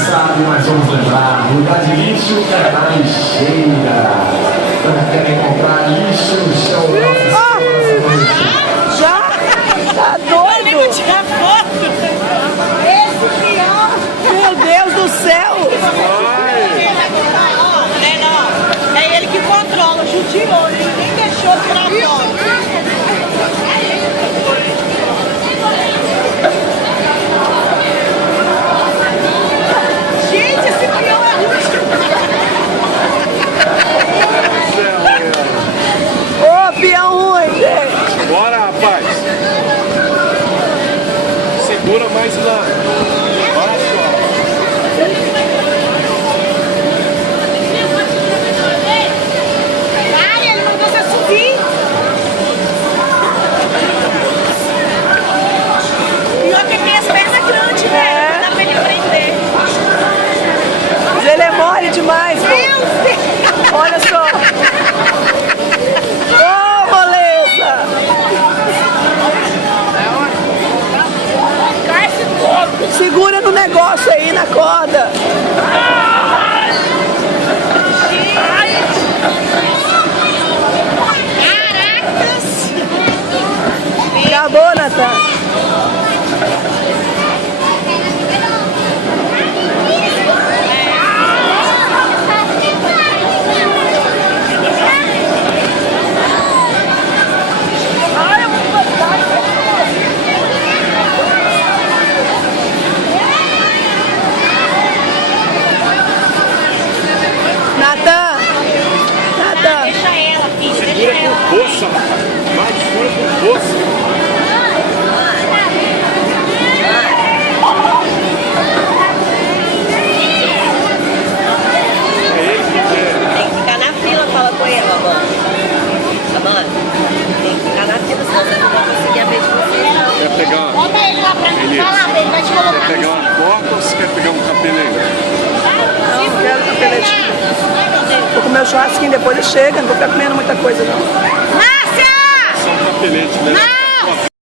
sabe, mas vamos lembrar. Lugar de lixo é na lixeira. Querem comprar lixo, show nossa noite. Já? Tá doido? Tirar foto. Esse pior. Meu Deus do céu. É ele que controla, judiou, ninguém deixou tirar foto. Gente, esse peão é ruim. Ô, peão ruim, gente. Bora, rapaz. Segura mais lá. Baixo, ó. Ai, ele mandou você subir. Pior que tem as pernas grandes, né? Não dá pra ele prender. Mas ele é mole demais, pô. Meu Deus! Olha só. Ô, moleza. Cai-se todo. Segura no negócio aí, na corda. Caracas! Acabou, Natan. Natan. Natan. Deixa ela, filho. Deixa Segura ela. com força, rapaz. Mais segura com força. É ele que quer. Tem que ficar na fila, fala com ele, Amanda. Amanda, tem que ficar na fila, senão você não vai conseguir a vez de vocês, não. Quer pegar, Bota ele lá pra mim. Elias, Vai lá, ele vai te colocar. quer pegar uma corda ou você quer pegar um capeleiro? Não quero capelete. Vou comer o churrasquinho, depois ele chega. Não vou ficar comendo muita coisa, não. Márcia! Só um capelete, né? Não!